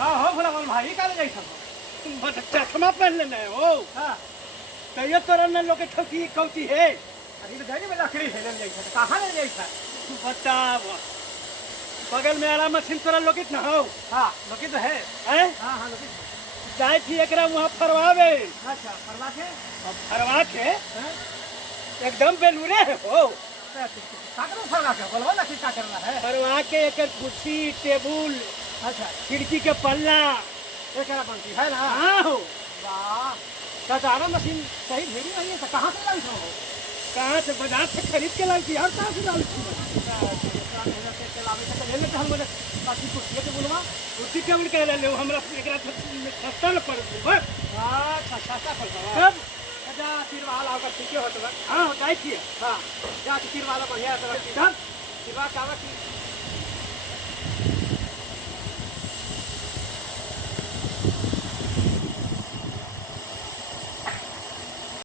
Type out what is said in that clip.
हां हो भुलावन भाई काले जाई सब बट चश्मा पहन लेना हो। हां कहिए तोरा में लोग के ठकी कौची है। अरे तो जाई में लकड़ी है ले जाई छ कहां ले जाई छ बताब बगल में आरा मशीन तोरा लोकित ना हो। हां लकी तो है हैं हां हां लकी जाए थी एकरा वहां फरवावे। अच्छा परवा के अब फरवा के हैं एकदम बेलूरे है हो। का करो फरवा के बोलवा ना कि का करना है। फरवा के एक कुर्सी टेबुल अच्छा खिड़की के पल्ला एकरा बनती है ना। हाँ हो। वाह कटारा मशीन सही भेड़ी नहीं है तो कहां से लाई हो कहाँ से बाजार से खरीद के लाई थी और कहाँ से लाई थी। बाकी कुछ के बोलवा कुर्सी टेबुल कह रहे हो हमरा एकरा सस्ता न पड़ बस। अच्छा सस्ता पड़ता सब अच्छा फिर वाला होगा ठीक होता है। हाँ जाए थी। हां जा फिर वाला बढ़िया तो सब फिर वाला का